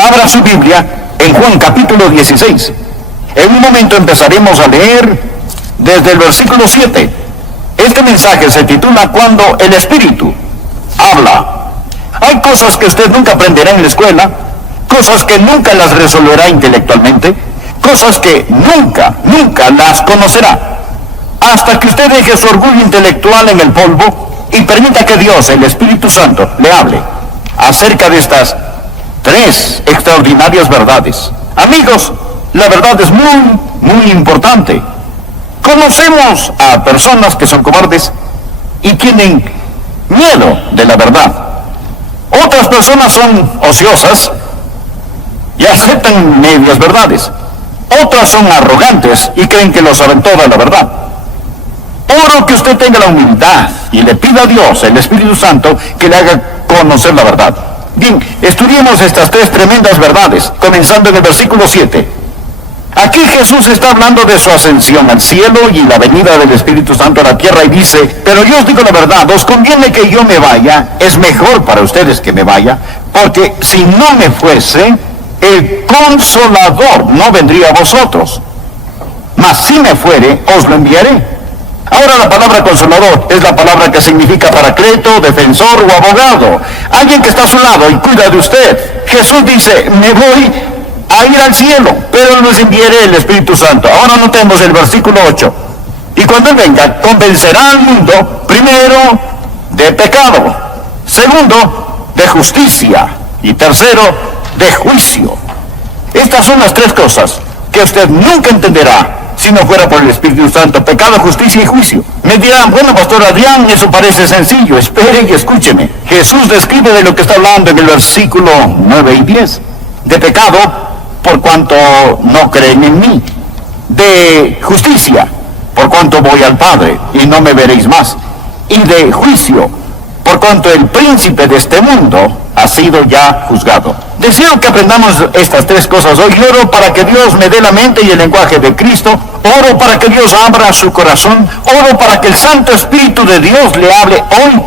Abra su Biblia en Juan capítulo 16. En un momento empezaremos a leer desde el versículo 7. Este mensaje se titula Cuando el Espíritu habla. Hay cosas que usted nunca aprenderá en la escuela, cosas que nunca las resolverá intelectualmente, cosas que nunca las conocerá, hasta que usted deje su orgullo intelectual en el polvo y permita que Dios, el Espíritu Santo, le hable acerca de estas tres extraordinarias verdades. Amigos, la verdad es muy importante. Conocemos a personas que son cobardes y tienen miedo de la verdad. Otras personas son ociosas y aceptan medias verdades. Otras son arrogantes y creen que lo saben toda la verdad. Oro que usted tenga la humildad y le pida a Dios, el Espíritu Santo, que le haga conocer la verdad. Bien, estudiemos estas tres tremendas verdades, comenzando en el versículo 7. Aquí Jesús está hablando de su ascensión al cielo y la venida del Espíritu Santo a la tierra y dice: pero yo os digo la verdad, os conviene que yo me vaya, es mejor para ustedes que me vaya, porque si no me fuese, el Consolador no vendría a vosotros, mas si me fuere, os lo enviaré. Ahora la palabra consolador es la palabra que significa paracleto, defensor o abogado, alguien que está a su lado y cuida de usted. Jesús dice: me voy a ir al cielo, pero les enviaré el Espíritu Santo. Ahora notemos el versículo 8. Y cuando Él venga, convencerá al mundo, primero, de pecado, segundo, de justicia, y tercero, de juicio. Estas son las tres cosas que usted nunca entenderá si no fuera por el Espíritu Santo: pecado, justicia y juicio. Me dirán: bueno, Pastor Adrián, eso parece sencillo. Espere y escúcheme. Jesús describe de lo que está hablando en el versículo 9 y 10. De pecado, por cuanto no creen en mí. De justicia, por cuanto voy al Padre y no me veréis más. Y de juicio, por cuanto el príncipe de este mundo ha sido ya juzgado. Deseo que aprendamos estas tres cosas hoy. Oro para que Dios me dé la mente y el lenguaje de Cristo. Oro para que Dios abra su corazón. Oro para que el Santo Espíritu de Dios le hable hoy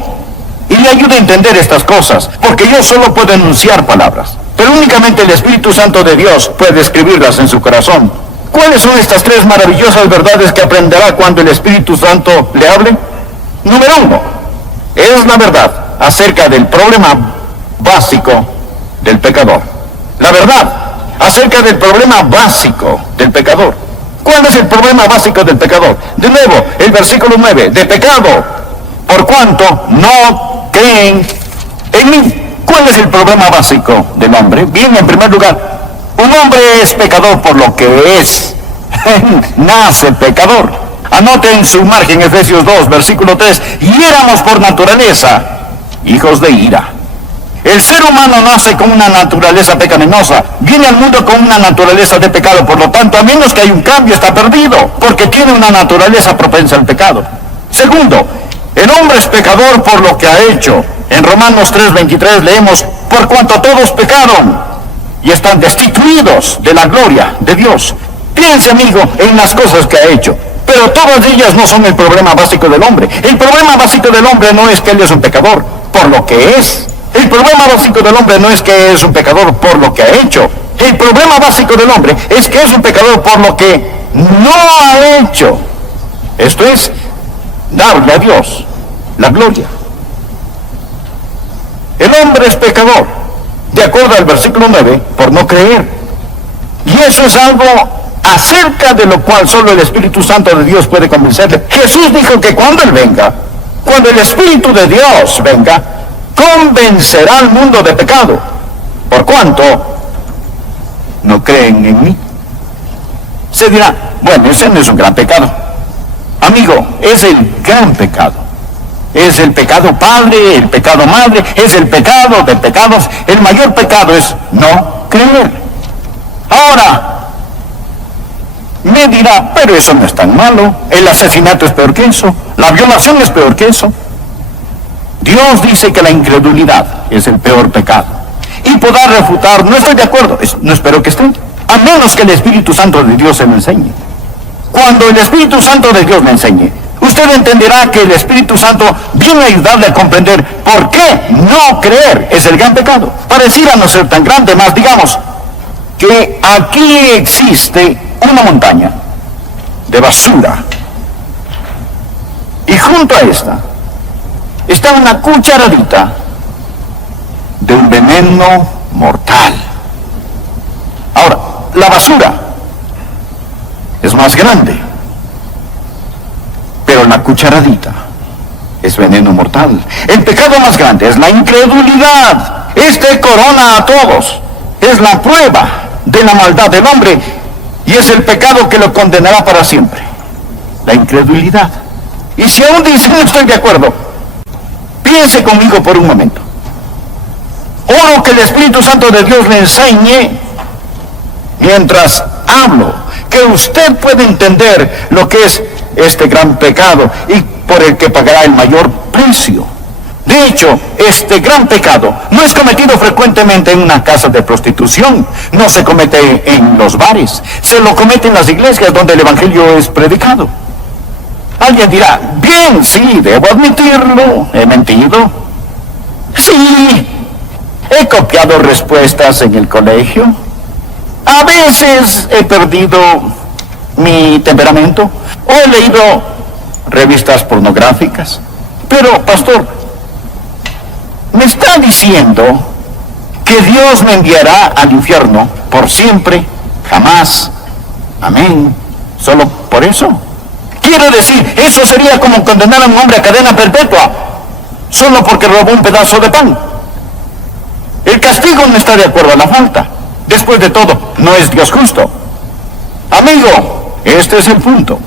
y le ayude a entender estas cosas, porque yo solo puedo enunciar palabras, pero únicamente el Espíritu Santo de Dios puede escribirlas en su corazón. ¿Cuáles son estas tres maravillosas verdades que aprenderá cuando el Espíritu Santo le hable? Número 1, es la verdad acerca del problema básico del pecador. La verdad acerca del problema básico del pecador. ¿Cuál es el problema básico del pecador? De nuevo, el versículo 9, de pecado, por cuanto no creen en mí. ¿Cuál es el problema básico del hombre? Bien, en primer lugar, un hombre es pecador por lo que es. Nace pecador. Anote en su margen Efesios 2, versículo 3, y éramos por naturaleza hijos de ira. El ser humano nace con una naturaleza pecaminosa, viene al mundo con una naturaleza de pecado, por lo tanto, a menos que haya un cambio, está perdido, porque tiene una naturaleza propensa al pecado. Segundo, el hombre es pecador por lo que ha hecho. En Romanos 3:23 leemos: por cuanto todos pecaron y están destituidos de la gloria de Dios. Piense, amigo, en las cosas que ha hecho, pero todas ellas no son el problema básico del hombre. El problema básico del hombre no es que él es un pecador por lo que es. El problema básico del hombre no es que es un pecador por lo que ha hecho. El problema básico del hombre es que es un pecador por lo que no ha hecho. Esto es, darle a Dios la gloria. El hombre es pecador, de acuerdo al versículo 9, por no creer. Y eso es algo acerca de lo cual solo el Espíritu Santo de Dios puede convencerle. Jesús dijo que cuando Él venga, cuando el Espíritu de Dios venga, convencerá al mundo de pecado, por cuanto no creen en mí. Se dirá: bueno, ese no es un gran pecado. Amigo, es el gran pecado. Es el pecado padre, el pecado madre, es el pecado de pecados. El mayor pecado es no creer. Ahora, me dirá: pero eso no es tan malo. El asesinato es peor que eso. La violación es peor que eso. Dios dice que la incredulidad es el peor pecado. Y podrá refutar: no estoy de acuerdo. No espero que esté. A menos que el Espíritu Santo de Dios se lo enseñe. Cuando el Espíritu Santo de Dios le enseñe, usted entenderá que el Espíritu Santo viene a ayudarle a comprender por qué no creer es el gran pecado. Pareciera no ser tan grande, más digamos que aquí existe una montaña de basura y junto a esta está una cucharadita de un veneno mortal. Ahora, la basura es más grande, pero la cucharadita es veneno mortal. El pecado más grande es la incredulidad. Este corona a todos. Es la prueba de la maldad del hombre y es el pecado que lo condenará para siempre. La incredulidad. Y si aún dice no estoy de acuerdo, piense conmigo por un momento. Oro que el Espíritu Santo de Dios le enseñe mientras hablo, que usted puede entender lo que es este gran pecado y por el que pagará el mayor precio. De hecho, este gran pecado no es cometido frecuentemente en una casa de prostitución, no se comete en los bares, se lo comete en las iglesias donde el evangelio es predicado. Alguien dirá, bien, sí, debo admitirlo, he mentido. Sí, he copiado respuestas en el colegio. A veces he perdido mi temperamento o he leído revistas pornográficas. Pero, pastor, ¿me está diciendo que Dios me enviará al infierno por siempre, jamás? Amén. ¿Solo por eso? Quiero decir, eso sería como condenar a un hombre a cadena perpetua, solo porque robó un pedazo de pan. El castigo no está de acuerdo a la falta. Después de todo, no es Dios justo. Amigo, este es el punto.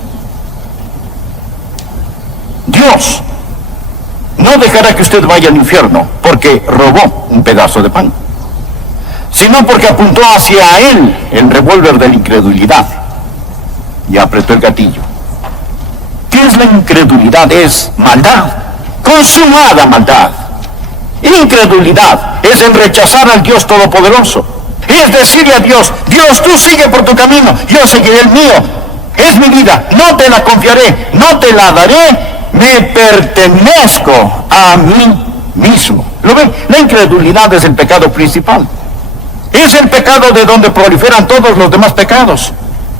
Dios no dejará que usted vaya al infierno porque robó un pedazo de pan, sino porque apuntó hacia él el revólver de la incredulidad y apretó el gatillo. ¿Qué es la incredulidad? Es maldad, consumada maldad. Incredulidad es el rechazar al Dios Todopoderoso. Es decirle a Dios, Dios, tú sigue por tu camino, yo seguiré el mío. Es mi vida, no te la confiaré, no te la daré, me pertenezco a mí mismo. ¿Lo ven? La incredulidad es el pecado principal. Es el pecado de donde proliferan todos los demás pecados.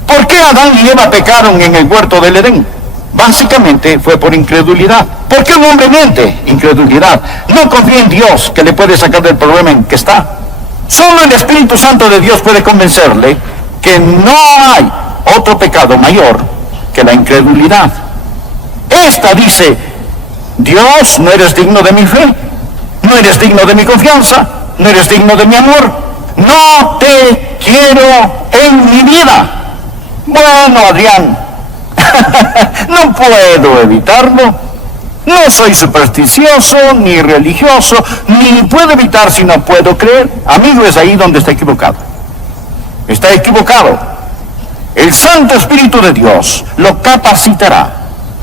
¿Por qué Adán y Eva pecaron en el huerto del Edén? Básicamente fue por incredulidad. ¿Por qué un hombre miente? Incredulidad. No confía en Dios que le puede sacar del problema en que está. Solo el Espíritu Santo de Dios puede convencerle que no hay otro pecado mayor que la incredulidad. Esta dice, Dios, no eres digno de mi fe, no eres digno de mi confianza, no eres digno de mi amor, no te quiero en mi vida. Bueno, Adrián, no puedo evitarlo. No soy supersticioso, ni religioso, ni puedo evitar si no puedo creer. Amigo, es ahí donde está equivocado. Está equivocado. El Santo Espíritu de Dios lo capacitará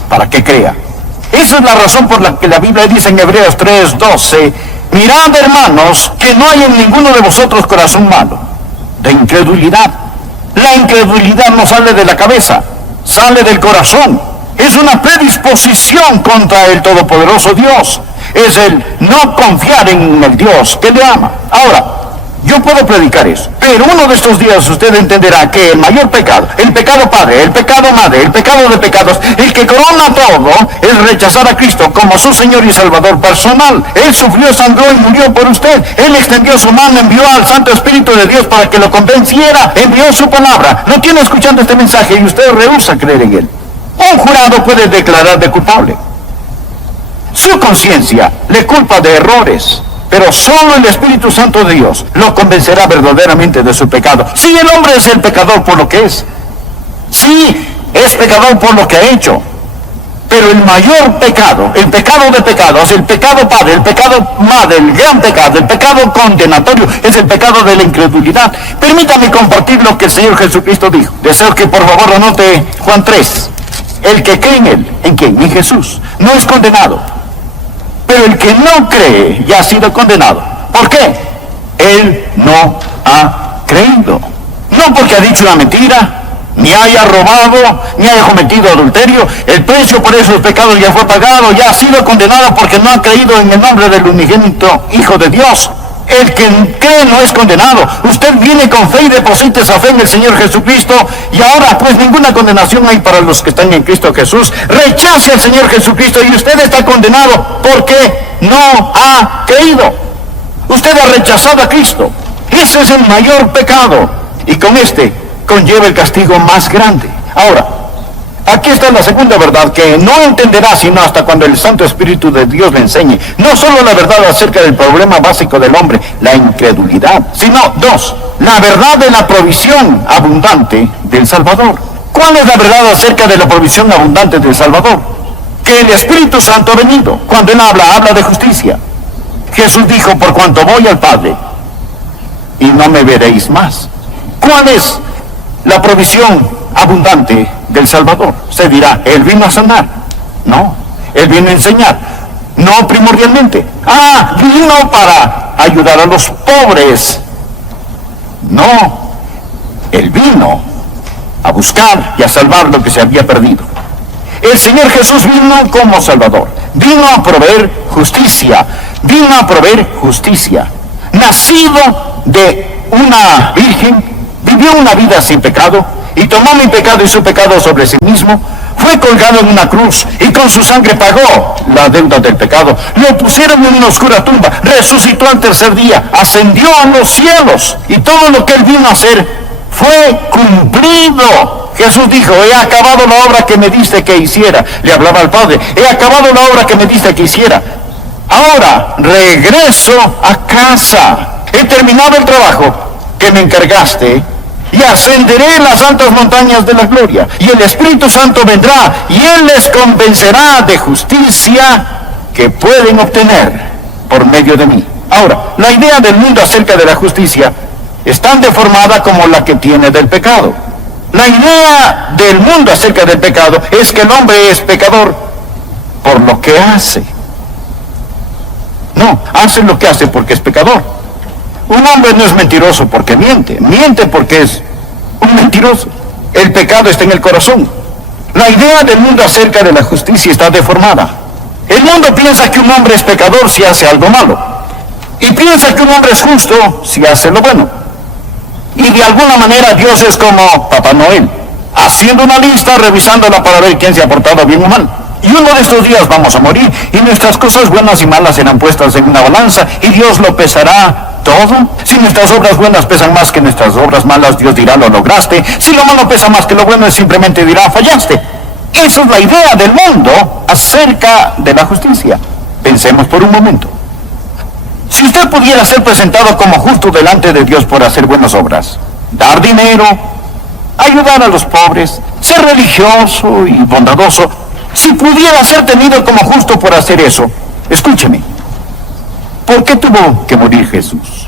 para que crea. Esa es la razón por la que la Biblia dice en Hebreos 3:12, mirad, hermanos, que no hay en ninguno de vosotros corazón malo, de incredulidad. La incredulidad no sale de la cabeza, sale del corazón. Es una predisposición contra el Todopoderoso Dios. Es el no confiar en el Dios que le ama. Ahora, yo puedo predicar eso, pero uno de estos días usted entenderá que el mayor pecado, el pecado padre, el pecado madre, el pecado de pecados, el que corona todo, es rechazar a Cristo como su Señor y Salvador personal. Él sufrió, sangró y murió por usted. Él extendió su mano, envió al Santo Espíritu de Dios para que lo convenciera, envió su palabra. Lo tiene escuchando este mensaje y usted rehúsa creer en él. Un jurado puede declarar de culpable. Su conciencia le culpa de errores, pero solo el Espíritu Santo de Dios lo convencerá verdaderamente de su pecado. Sí, el hombre es el pecador por lo que es. Sí, es pecador por lo que ha hecho. Pero el mayor pecado, el pecado de pecados, el pecado padre, el pecado madre, el gran pecado, el pecado condenatorio, es el pecado de la incredulidad. Permítame compartir lo que el Señor Jesucristo dijo. Deseo que por favor anote Juan 3. El que cree en Él, ¿en quién? En Jesús, no es condenado. Pero el que no cree ya ha sido condenado. ¿Por qué? Él no ha creído. No porque ha dicho una mentira, ni haya robado, ni haya cometido adulterio. El precio por esos pecados ya fue pagado, ya ha sido condenado porque no ha creído en el nombre del unigénito Hijo de Dios. El que cree no es condenado. Usted viene con fe y deposita esa fe en el Señor Jesucristo, y ahora pues ninguna condenación hay para los que están en Cristo Jesús. Rechace al Señor Jesucristo y usted está condenado porque no ha creído. Usted ha rechazado a Cristo. Ese es el mayor pecado, y con este conlleva el castigo más grande. Ahora, aquí está la segunda verdad que no entenderá sino hasta cuando el Santo Espíritu de Dios le enseñe. No solo la verdad acerca del problema básico del hombre, la incredulidad, sino dos, la verdad de la provisión abundante del Salvador. ¿Cuál es la verdad acerca de la provisión abundante del Salvador? Que el Espíritu Santo ha venido. Cuando Él habla de justicia. Jesús dijo: por cuanto voy al Padre, y no me veréis más. ¿Cuál es la provisión abundante del Salvador? Se dirá: Él vino a sanar. No, Él vino a enseñar. No primordialmente. Vino para ayudar a los pobres. No, Él vino a buscar y a salvar lo que se había perdido. El Señor Jesús vino como Salvador. Vino a proveer justicia. Vino a proveer justicia. Nacido de una virgen, vivió una vida sin pecado, y tomó mi pecado y su pecado sobre sí mismo. Fue colgado en una cruz y con su sangre pagó la deuda del pecado. Lo pusieron en una oscura tumba, resucitó al tercer día, ascendió a los cielos, y todo lo que Él vino a hacer fue cumplido. Jesús dijo: he acabado la obra que me diste que hiciera. Le hablaba al Padre: he acabado la obra que me diste que hiciera. Ahora regreso a casa. He terminado el trabajo que me encargaste, y ascenderé las altas montañas de la gloria, y el Espíritu Santo vendrá, y Él les convencerá de justicia que pueden obtener por medio de mí. Ahora, la idea del mundo acerca de la justicia es tan deformada como la que tiene del pecado. La idea del mundo acerca del pecado es que el hombre es pecador por lo que hace. No, hace lo que hace porque es pecador. Un hombre no es mentiroso porque miente, miente porque es un mentiroso. El pecado está en el corazón. La idea del mundo acerca de la justicia está deformada. El mundo piensa que un hombre es pecador si hace algo malo, y piensa que un hombre es justo si hace lo bueno. Y de alguna manera Dios es como Papá Noel, haciendo una lista, revisándola para ver quién se ha portado bien o mal. Y uno de estos días vamos a morir, y nuestras cosas buenas y malas serán puestas en una balanza, y Dios lo pesará todo. Si nuestras obras buenas pesan más que nuestras obras malas, Dios dirá: lo lograste. Si lo malo pesa más que lo bueno, Él simplemente dirá: fallaste. Esa es la idea del mundo acerca de la justicia. Pensemos por un momento. Si usted pudiera ser presentado como justo delante de Dios por hacer buenas obras, dar dinero, ayudar a los pobres, ser religioso y bondadoso, si pudiera ser tenido como justo por hacer eso, escúcheme, ¿por qué tuvo que morir Jesús?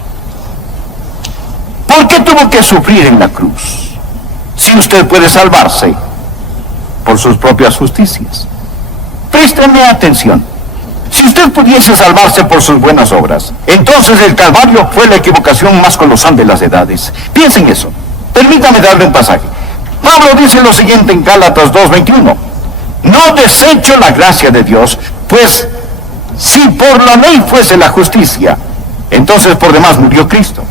¿Por qué tuvo que sufrir en la cruz? Si usted puede salvarse por sus propias justicias. Présteme atención. Si usted pudiese salvarse por sus buenas obras, entonces el Calvario fue la equivocación más colosal de las edades. Piensen eso. Permítame darle un pasaje. Pablo dice lo siguiente en Gálatas 2:21. No desecho la gracia de Dios, pues si por la ley fuese la justicia, entonces por demás murió Cristo.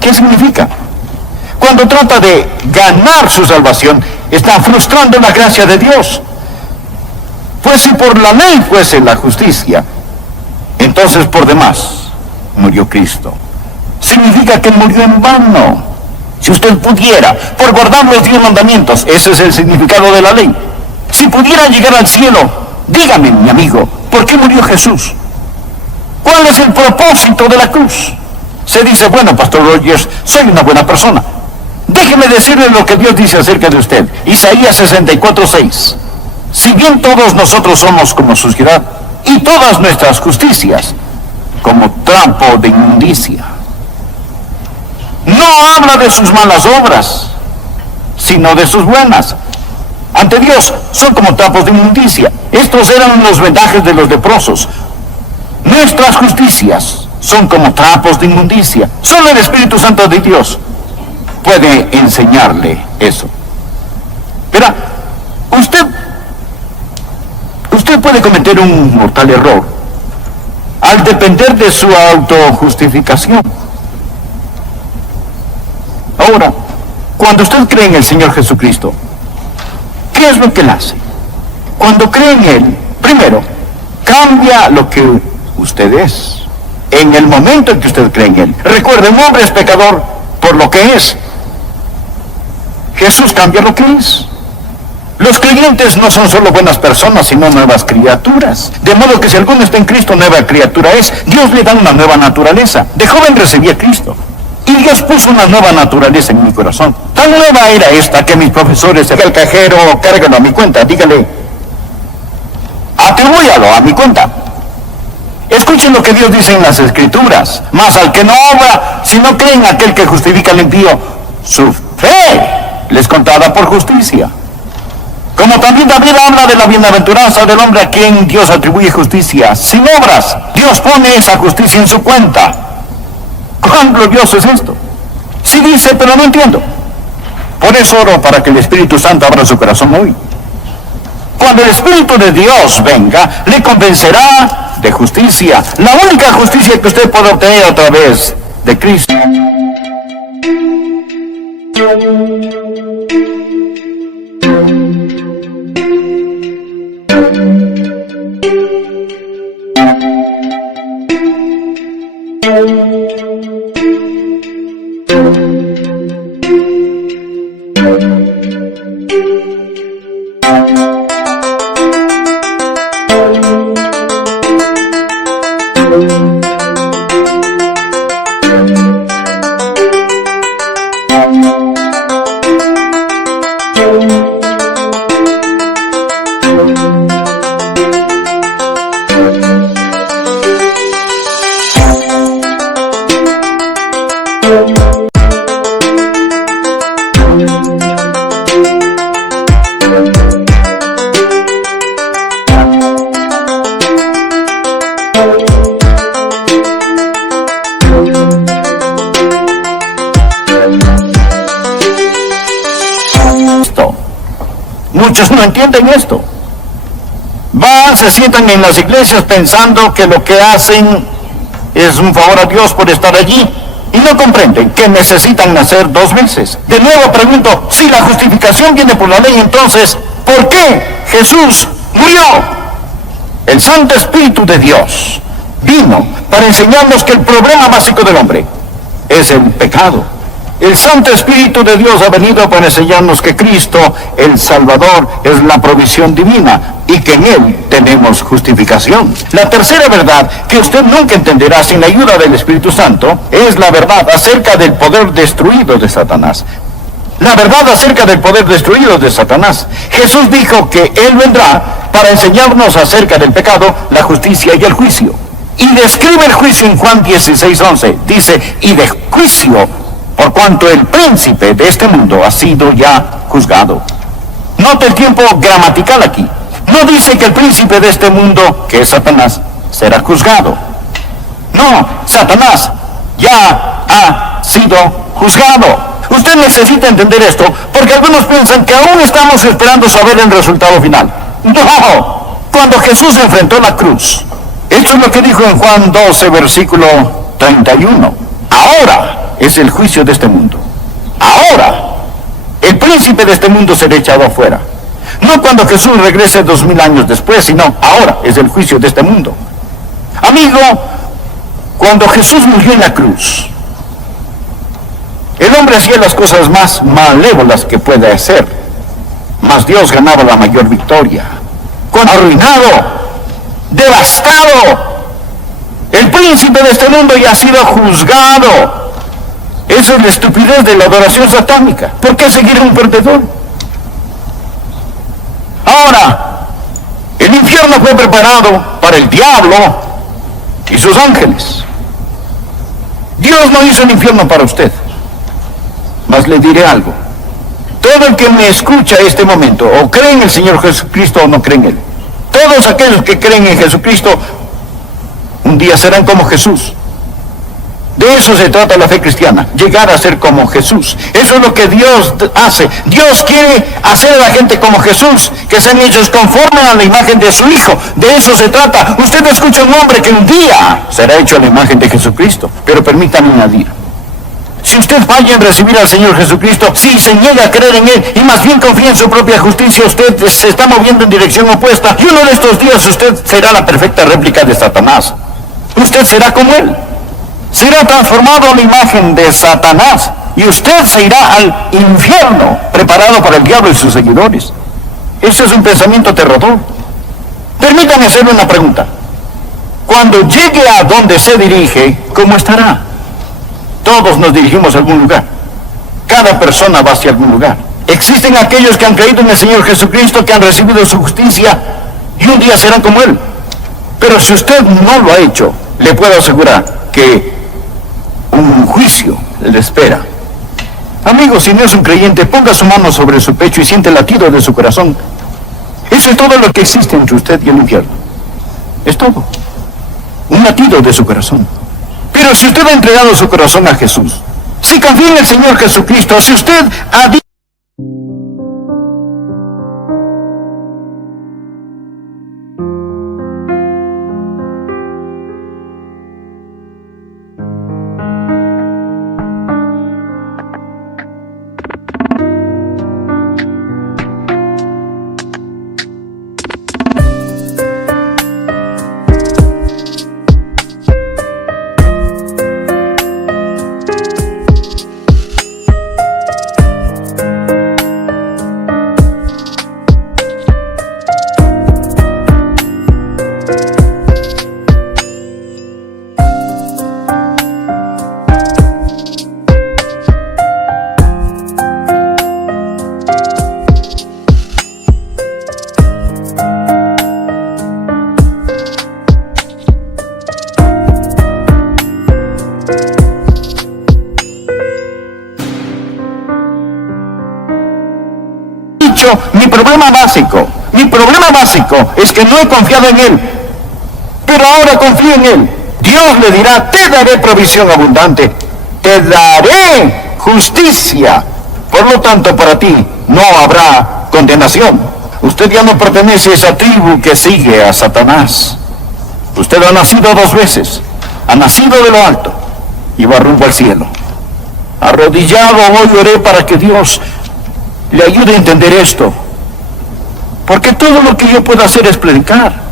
¿Qué significa? Cuando trata de ganar su salvación, está frustrando la gracia de Dios. Pues si por la ley fuese la justicia, entonces por demás murió Cristo. Significa que murió en vano. Si usted pudiera, por guardar los 10 mandamientos, ese es el significado de la ley. Si pudiera llegar al cielo, dígame, mi amigo, ¿por qué murió Jesús? ¿Cuál es el propósito de la cruz? Se dice: bueno, Pastor Rogers, soy una buena persona. Déjeme decirle lo que Dios dice acerca de usted. Isaías 64:6. Si bien todos nosotros somos como suciedad, y todas nuestras justicias como trapo de inmundicia. No habla de sus malas obras, sino de sus buenas. Ante Dios son como trapos de inmundicia. Estos eran los vendajes de los leprosos. Nuestras justicias son como trapos de inmundicia. Solo el Espíritu Santo de Dios puede enseñarle eso. Verá, usted puede cometer un mortal error al depender de su autojustificación. Ahora, cuando usted cree en el Señor Jesucristo, ¿qué es lo que Él hace? Cuando cree en Él, primero, cambia lo que usted es. En el momento en que usted cree en Él. Recuerde, un hombre es pecador por lo que es. Jesús cambia lo que es. Los creyentes no son solo buenas personas, sino nuevas criaturas. De modo que si alguno está en Cristo, nueva criatura es. Dios le da una nueva naturaleza. De joven recibí a Cristo. Y Dios puso una nueva naturaleza en mi corazón. Tan nueva era esta que mis profesores, el cajero, cárgalo a mi cuenta. Dígale, atribúyalo a mi cuenta. Escuchen lo que Dios dice en las Escrituras. Mas al que no obra, si no cree en aquel que justifica al impío, su fe les contada por justicia. Como también David habla de la bienaventuranza del hombre a quien Dios atribuye justicia. Sin obras, Dios pone esa justicia en su cuenta. ¿Cuán glorioso es esto? Sí dice, pero no entiendo. Por eso oro para que el Espíritu Santo abra su corazón hoy. Cuando el Espíritu de Dios venga, le convencerá de justicia. La única justicia que usted puede obtener a través de Cristo. Muchos no entienden esto. Van, se sientan en las iglesias pensando que lo que hacen es un favor a Dios por estar allí y no comprenden que necesitan nacer 2 veces. De nuevo pregunto, si la justificación viene por la ley, entonces, ¿por qué Jesús murió? El Santo Espíritu de Dios vino para enseñarnos que el problema básico del hombre es el pecado. El Santo Espíritu de Dios ha venido para enseñarnos que Cristo, el Salvador, es la provisión divina y que en Él tenemos justificación. La tercera verdad que usted nunca entenderá sin la ayuda del Espíritu Santo es la verdad acerca del poder destruido de Satanás. La verdad acerca del poder destruido de Satanás. Jesús dijo que Él vendrá para enseñarnos acerca del pecado, la justicia y el juicio. Y describe el juicio en Juan 16:11. Dice, y de juicio por cuanto el príncipe de este mundo ha sido ya juzgado. Note el tiempo gramatical aquí. No dice que el príncipe de este mundo, que es Satanás, será juzgado. No, Satanás ya ha sido juzgado. Usted necesita entender esto, porque algunos piensan que aún estamos esperando saber el resultado final. No, cuando Jesús enfrentó la cruz, esto es lo que dijo en Juan 12, versículo 31. Ahora es el juicio de este mundo. Ahora, el príncipe de este mundo será echado afuera. No cuando Jesús regrese 2000 años después, sino ahora es el juicio de este mundo. Amigo, cuando Jesús murió en la cruz, el hombre hacía las cosas más malévolas que puede hacer, mas Dios ganaba la mayor victoria. Cuando arruinado, devastado, el príncipe de este mundo ya ha sido juzgado. Esa es la estupidez de la adoración satánica. ¿Por qué seguir a un perdedor? Ahora, el infierno fue preparado para el diablo y sus ángeles. Dios no hizo el infierno para usted. Mas le diré algo. Todo el que me escucha en este momento, o cree en el Señor Jesucristo o no cree en Él, todos aquellos que creen en Jesucristo, un día serán como Jesús. De eso se trata la fe cristiana, llegar a ser como Jesús. Eso es lo que Dios hace. Dios quiere hacer a la gente como Jesús, que sean hechos conforme a la imagen de su Hijo. De eso se trata. Usted escucha a un hombre que un día será hecho a la imagen de Jesucristo. Pero permítame añadir, si usted falla en recibir al Señor Jesucristo, si se niega a creer en Él y más bien confía en su propia justicia, usted se está moviendo en dirección opuesta. Y uno de estos días usted será la perfecta réplica de Satanás. Usted será como Él. Será transformado a la imagen de Satanás y usted se irá al infierno preparado para el diablo y sus seguidores. Ese es un pensamiento aterrador. Permítanme hacerle una pregunta. Cuando llegue a donde se dirige, ¿cómo estará? Todos nos dirigimos a algún lugar. Cada persona va hacia algún lugar. Existen aquellos que han creído en el Señor Jesucristo, que han recibido su justicia y un día serán como Él. Pero si usted no lo ha hecho, le puedo asegurar que un juicio le espera. Amigo, si no es un creyente, ponga su mano sobre su pecho y siente el latido de su corazón. Eso es todo lo que existe entre usted y el infierno. Es todo. Un latido de su corazón. Pero si usted ha entregado su corazón a Jesús, si confía en el Señor Jesucristo, si usted ha dicho mi problema básico es que no he confiado en Él, pero ahora confío en Él. Dios le dirá, te daré provisión abundante, te daré justicia. Por lo tanto, para ti no habrá condenación. Usted ya no pertenece a esa tribu que sigue a Satanás. Usted ha nacido 2 veces, ha nacido de lo alto y va rumbo al cielo. Arrodillado hoy oré para que Dios le ayude a entender esto. Porque todo lo que yo puedo hacer es predicar.